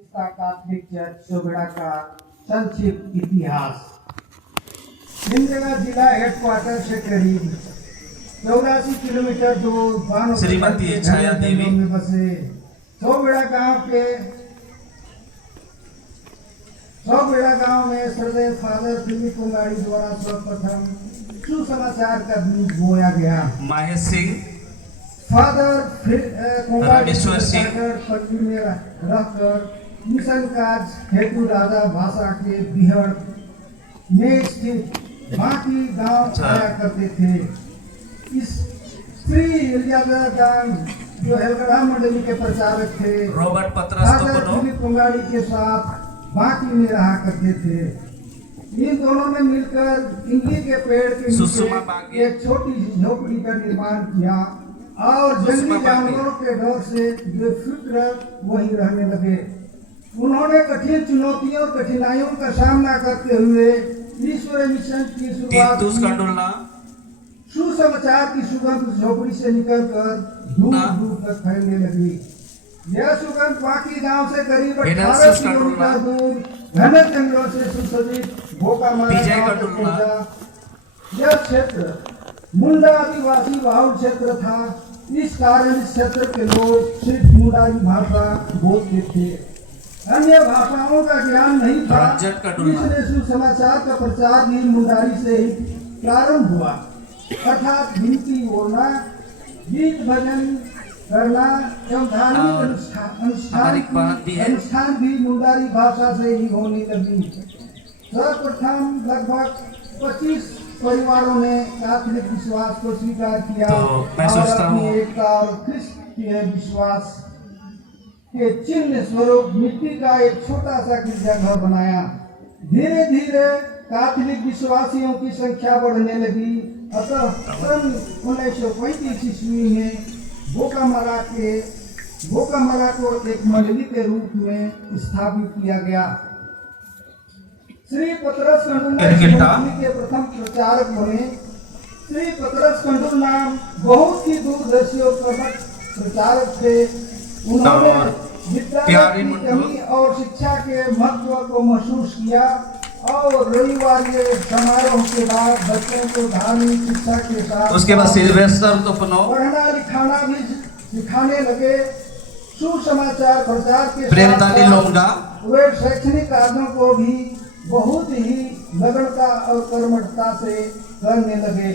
Catholic church Sogra का संक्षिप्त इतिहास। सिमडेगा जिला हेडक्वार्टर से करीब 84 किलोमीटर दूर श्रीमती छाया देवी में बसे सोगड़ा गांव में श्रद्धेय फादर फिलिप कुंगाड़ी द्वारा सर्वप्रथम सुसमाचार का बीज बोया गया। महेश सिंह, फादर कुंगाड़ी सिंह पट्टी में रहकर मिशन कार्य हेतु राजा भाषा के बिहड़ में स्थित बाकी गांव आया करते थे। इस श्री एलिजाबेथ जो हेलगढ़ा मंडली के प्रचारक थे, रॉबर्ट पत्रस फिलिप कुंगाड़ी के साथ बाकी में रहा करते थे। इन दोनों ने मिलकर इमली के पेड़ के नीचे एक छोटी सी झोपड़ी का निर्माण किया और जंगली जानवरों के डर से बेफिक्र वहीं रहने लगे। उन्होंने कठिन चुनौतियों और कठिनाइयों का सामना करते हुए ईश्वर मिशन की शुरुआत सुसमाचार की सुगंध झोपड़ी से निकलकर दूर दूर तक फैलने लगी। यह सुगंध बाकी गांव से करीब 18 किलोमीटर दूर घने जंगलों से सुसज्जित भोका पहुंचा। यह क्षेत्र मुंडा आदिवासी बहुल क्षेत्र था। इस कारण इस क्षेत्र के लोग सिर्फ मुंडारी भाषा बोलते थे, अन्य भाषाओं का ज्ञान नहीं था। इसलिए सुसमाचार का प्रचार भी मुंडारी से ही प्रारंभ हुआ, अर्थात गिनती बोलना, गीत भजन करना एवं धार्मिक अनुष्ठान भी मुंडारी भाषा से ही होने लगी। सर्वप्रथम लगभग 25 परिवारों ने कैथोलिक विश्वास को स्वीकार किया और अपनी एकता और ख्रिस्तीय विश्वास के चिन्ह स्वरूप मिट्टी का एक छोटा सा गिरजाघर बनाया। धीरे धीरे कैथोलिक विश्वासियों की संख्या बढ़ने लगी। अतः सन 1935 ईस्वी में बोकामारा को एक मंडली के रूप में स्थापित किया गया। श्री पतरस कंडुल के प्रथम प्रचारक बने। श्री पतरस कंडुल नाम बहुत ही दूरदर्शी और प्रबल प्रचारक थे। उन्होंने विद्यालय की कमी और शिक्षा के महत्व को महसूस किया और रविवार के समारोह के बाद बच्चों को धार्मिक शिक्षा के साथ उसके बाद सिल्वेस्टर तो पढ़ना लिखाना भी सिखाने लगे। सुसमाचार प्रचार के साथ वे शैक्षणिक कार्यों को भी बहुत ही लगनता और कर्मठता से करने लगे।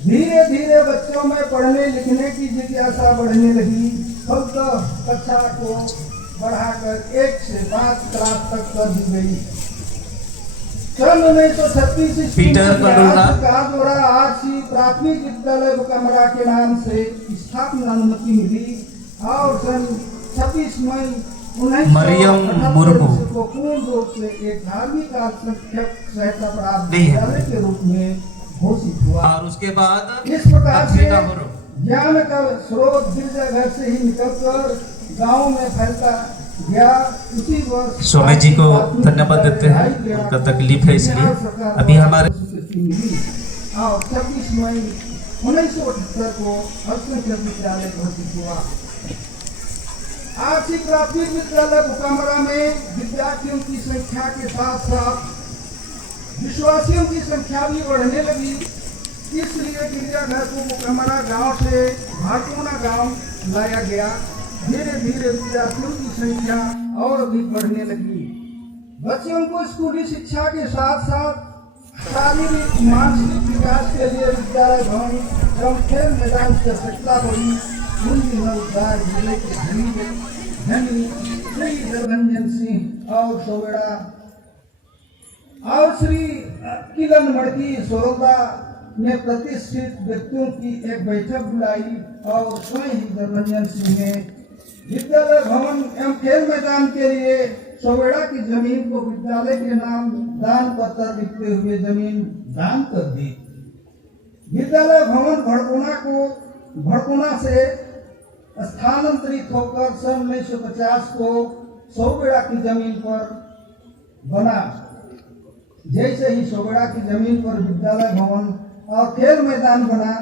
धीरे धीरे बच्चों में पढ़ने लिखने की जिज्ञासा बढ़ने लगी। फक्त कक्षा को बढ़ाकर 1 से 5 क्लास तक कर दी गई। सन 1936 ईस्वी सरकार द्वारा आरसी प्राथमिक विद्यालय बोकामारा के नाम से स्थापना अनुमति मिली और सन 26 मई 1948 को पूर्ण रूप से एक धार्मिक अल्पसंख्यक सहायता प्राप्त विद्यालय के रूप में घोषित हुआ। और उसके बाद इस प्रकार से ज्ञान का स्रोत गिरजाघर से ही निकलकर गांव में फैलता गया। उसी वर्ष स्वामी जी को धन्यवाद देते हैं, उनका तकलीफ है इसलिए। अभी हमारे 26 मई 1978 को अल्पसंख्यक विद्यालय घोषित हुआ। आरसी प्राथमिक विद्यालय बोकामारा में विद्यार्थियों की संख्या के साथ साथ विश्वासियों की संख्या भी बढ़ने लगी। इसलिए गिरजाघर को बोकामारा गांव से भाटोना गांव लाया गया। धीरे धीरे विद्यार्थियों की संख्या और भी बढ़ने लगी। बच्चों को स्कूली शिक्षा के साथ साथ शारीरिक मानसिक विकास के लिए विद्यालय भवन एवं खेल मैदान की आवश्यकता पड़ी। उन दिनों जिले के धनी श्री जगन्जन सिंह और सोगड़ा और श्री किलन मड़की सोरोदा ने प्रतिष्ठित व्यक्तियों की एक बैठक बुलाई और स्वयं ही जगन्जन सिंह ने विद्यालय भवन एवं खेल मैदान के लिए सोगड़ा की जमीन को विद्यालय के नाम दान पत्र लिखते हुए जमीन दान कर दी। विद्यालय भवन भड़कोना से स्थानांतरित होकर सन 1950 को सोगड़ा की जमीन पर बना। जैसे ही सोगड़ा की जमीन पर विद्यालय भवन और खेल मैदान बना,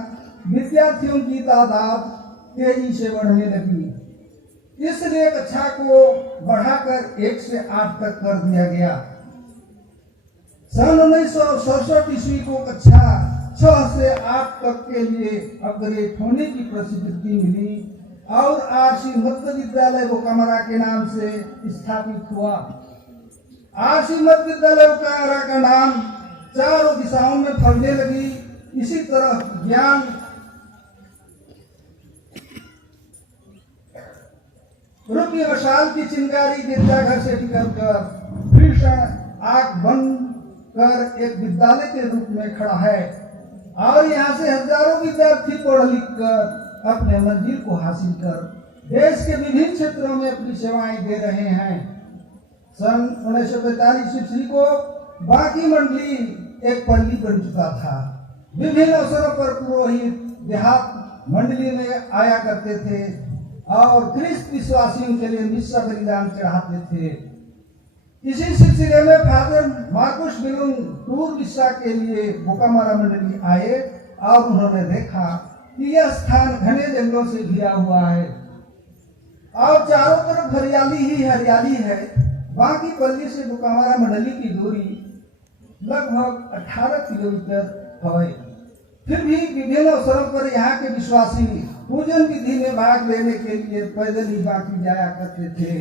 विद्यार्थियों की तादाद तेजी से बढ़ने लगी। इसलिए कक्षा को बढ़ाकर 1 से 8 तक कर दिया गया। सन 1967 ईस्वी को कक्षा 6 से 8 तक के लिए अपग्रेड होने की प्रसिद्धि मिली और आरसी मध्य विद्यालय बोकामरा के नाम से स्थापित हुआ। आरसी मध्य विद्यालय बोकामरा का नाम चारों दिशाओं में फैलने लगी। इसी तरह ज्ञान रूपी मशाल की चिंगारी गिरजाघर से निकलकर भीषण आग बन कर एक विद्यालय के रूप में खड़ा है और यहाँ से हजारों विद्यार्थी पढ़ लिख कर अपने मंजिल को हासिल कर देश के विभिन्न क्षेत्रों में अपनी सेवाएं दे रहे हैं। सन 1945 ईस्वी को बाकी मंडली एक पल्ली बन चुका था। विभिन्न अवसरों पर पुरोहित देहात मंडली में आया करते थे और ख्रिस्त विश्वासियों के लिए मिश्रा बलिदान चढ़ाते थे। इसी सिलसिले में फादर मार्कुस बिलुंग टूर मिश्रा के लिए बोकामरा मंडली आए और उन्होंने देखा कि यह स्थान घने जंगलों से घिरा हुआ है और चारों तरफ हरियाली ही हरियाली है। बाकी पल्ली से बोकामरा मंडली की दूरी लगभग 18 किलोमीटर है। फिर भी विभिन्न अवसरों पर यहाँ के विश्वासी पूजन विधि में भाग लेने के लिए पैदल ही बाकी जाया करते थे।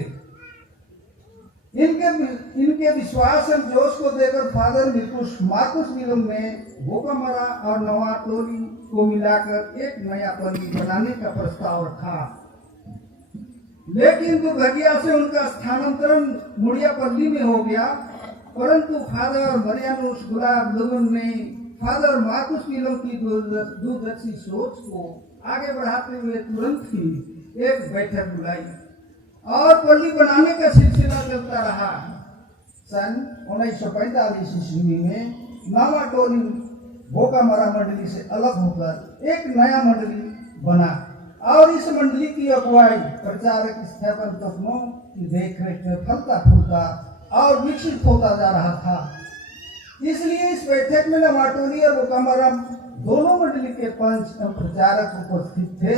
इनके विश्वास और जोश को देकर फादर मार्कुस बिलुंग ने बोकामरा और नवाटोली को मिलाकर एक नया पल्ली बनाने का प्रस्ताव रखा, लेकिन दुर्भाग्य से उनका स्थानांतरण मुड़िया पल्ली में हो गया। परंतु फादर मरियानुस गुलाब लुगुन ने फादर मार्कुस बिलुंग की दूरदर्शी सोच को आगे बढ़ाते हुए तुरंत ही एक बैठक बुलाई और पल्ली बनाने का सिलसिला चलता रहा। सन 1945 ईस्वी में नवाटोली बोकामरा मंडली से अलग होकर एक नया मंडली बना और इस मंडली की अगुवाई प्रचारक स्थापन तत्वों की देखरेख में फलता फूलता और विकसित होता जा रहा था। इसलिए इस बैठक में नवाटोली और बोकामरा दोनों मंडली के पंच एवं प्रचारक उपस्थित थे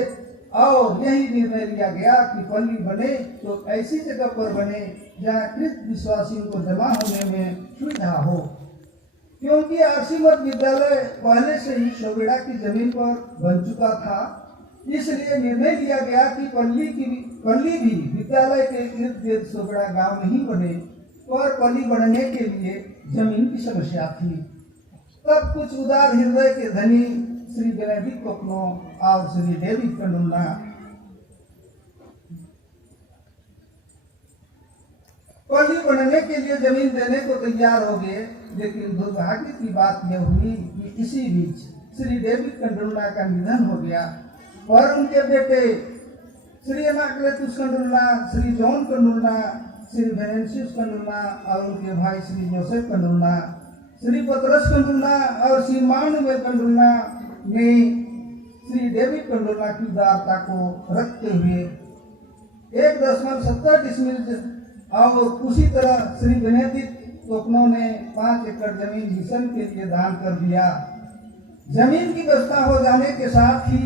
और यही निर्णय लिया गया कि पल्ली बने तो ऐसी जगह पर बने जहाँ कृत विश्वासियों को जमा होने में सुविधा हो, क्योंकि आरसी मध्य विद्यालय पहले से ही सोबेड़ा की जमीन पर बन चुका था। इसलिए निर्णय लिया गया कि पल्ली भी विद्यालय के इर्द गिर्द सोबेड़ा गांव नहीं बने, पर पल्ली बनने के लिए जमीन की समस्या थी। तब कुछ उदार हृदय के धनी श्री बेनेडिक्ट कोकनो और श्री डेविड कंडुल्ला पल्ली बनने के लिए जमीन देने को तैयार हो गए, लेकिन दुर्भाग्य की बात यह हुई कि इसी बीच श्री डेविड कंडुल्ला का निधन हो गया और उनके बेटे श्री एनाक्लेतुस कंडुल्ला, श्री जॉन कंडुल्ला, श्री वेनेंसियस कंडुल्ला और उनके भाई श्री जोसेफ कंडुल्ला, श्री पतरस कंडुल्ला और श्री मानुएल कंडुल्ला ने श्री डेविड कंडुल्ला की उदारता को रखते हुए 1.70 डिसमिल और उसी तरह श्री बेनेडिक्ट कोकनो ने 5 एकड़ जमीन मिशन के लिए दान कर दिया। जमीन की व्यवस्था हो जाने के साथ ही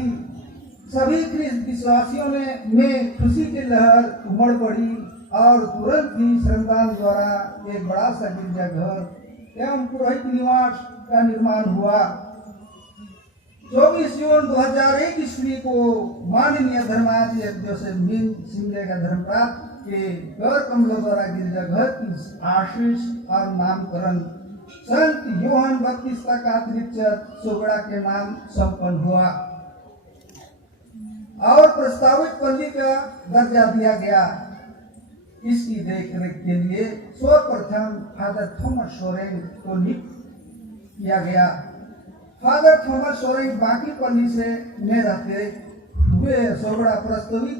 सभी विश्वासियों में खुशी की लहर उमड़ पड़ी और तुरंत ही श्रमदान द्वारा एक बड़ा सा गिरजाघर एवं पुरोहित निवास का निर्माण हुआ। 24 जून 2001 ईस्वी को माननीय धर्माध्यक्ष जोसेफ बिन सिंधे का धर्मप्राप्त के गौर कमलों द्वारा गिरजाघर की आशीष और नामकरण संत योहान बपतिस्ता कैथोलिक चर्च सोबेड़ा के नाम संपन्न हुआ और प्रस्तावित पल्ली का दर्जा दिया गया। इसकी देखरेख के लिए सर्वप्रथम फादर थॉमस सोरेन को नियुक्त किया गया। फादर थॉमस सोरेन बाकी पल्ली से न रहते हुए सोबेड़ा प्रस्तावित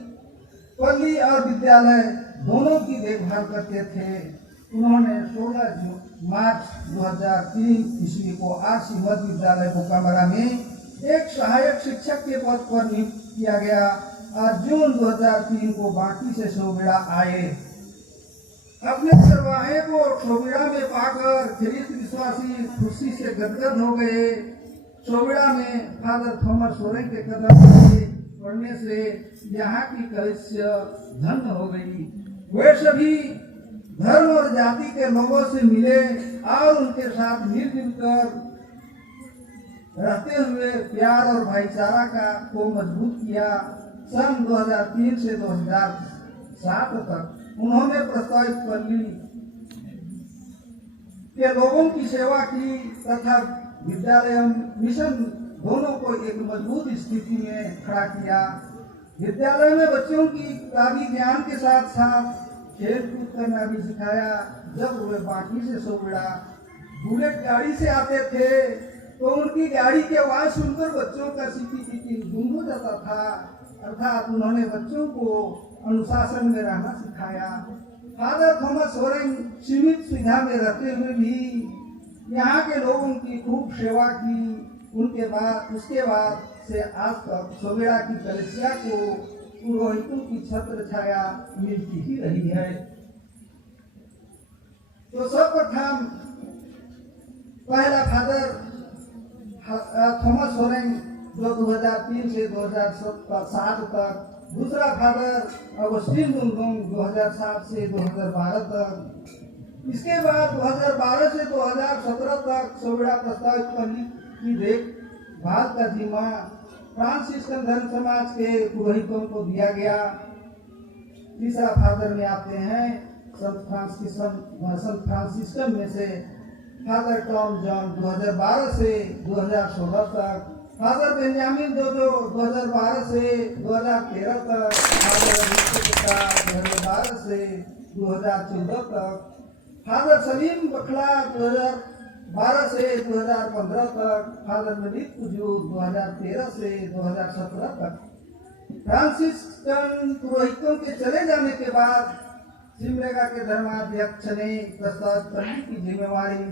पल्ली और विद्यालय दोनों की देखभाल करते थे। उन्होंने 16 मार्च 2003 ईस्वी को आरसी मध्य विद्यालय बोकामरा में एक सहायक शिक्षक के पद पर नियुक्त किया गया और जून 2003 को बाकी से सोबेड़ा आए। अपने सरवाहे को सोबेड़ा में पाकर ख्रिस्त विश्वासी खुशी से गदगद हो गए। सोबेड़ा में फादर थॉमस सोरेन के कदम पढ़ने से यहाँ की कलिसिया धन्य हो गई। वे सभी धर्म और जाति के लोगों से मिले और उनके साथ मिलजुल कर रहते हुए प्यार और भाईचारा को मजबूत किया। सन 2003 से 2007 तक उन्होंने प्रस्तावित पल्ली के लोगों की सेवा की तथा विद्यालय मिशन दोनों को एक मजबूत स्थिति में खड़ा किया। विद्यालय में बच्चों की किताबी ज्ञान के साथ साथ खेल कूद करना भी सिखाया। जब वे बाकी से सोगड़ा बुलेट गाड़ी से आते थे तो उनकी गाड़ी की आवाज सुनकर बच्चों का सीटी गुम हो जाता था। अर्थात उन्होंने बच्चों को अनुशासन में रहना सिखाया। फादर थॉमस सोरेंग सीमित सुविधा में रहते हुए भी यहाँ के लोगों की खूब सेवा की। उसके बाद से आज तक सोगड़ा की कलेसिया को पुरोहितों की छत्र छाया मिलती ही रही है। तो सर्वप्रथम पहला फादर थॉमस सोरेंग जो 2003 से 2007 तक, दूसरा फादर अगस्टिन दुंगोंग 2007 से 2012 तक। इसके बाद 2012 से 2017 तक सोगड़ा प्रस्तावित पल्ली की देखभाल का जिम्मा फ्रांसिस्कन धर्म समाज के पुरोहितों को दिया गया। तीसरा फादर में आते हैं संत फ्रांसिस्कन में से फादर टॉम जॉन 2012 से 2016 तक, फादर बेंजामिन जो 2012 से 2013 तक, फादर 2012 से 2014 तक, फादर सलीम बखला 2012 से 2015 तक, फादर नवीद कुजूर 2013 से 2017 तक। फ्रांसिस्कन पुरोहितों के चले जाने के बाद सिमरेगा के धर्माध्यक्ष ने प्रस्तावित पल्ली की जिम्मेवारी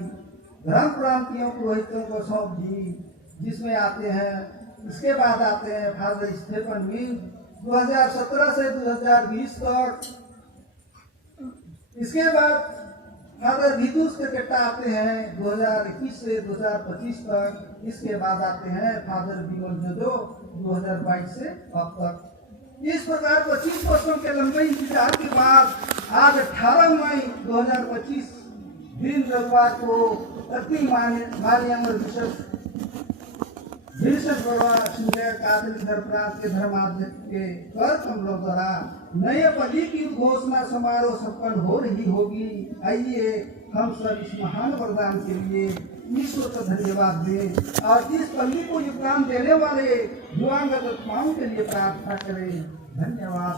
धर्म प्रांतीयों पुरोहितों को सौंप दी, जिसमें आते हैं इसके बाद आते हैं फादर स्टेफन मिल 2017 से 2020 तक। इसके बाद फादर विदुस के बेटा आते हैं 2021 से 2025 तक। इसके बाद आते हैं फादर विमल जोजो 2022 से अब तक। इस प्रकार 25 वर्षों के लंबे इंतजार के बाद आज 18 मई 2025 दिन रविवार को अति मान्यम और विशेष कातलिक धर्म प्रांत के धर्माध्यक्ष के कर कमलों द्वारा नए पल्ली की घोषणा समारोह संपन्न हो रही होगी। आइए हम सब इस महान वरदान के लिए ईश्वर का धन्यवाद दें और इस पल्ली को योगदान देने वाले दिवंगत आत्माओं के लिए प्रार्थना करें। धन्यवाद।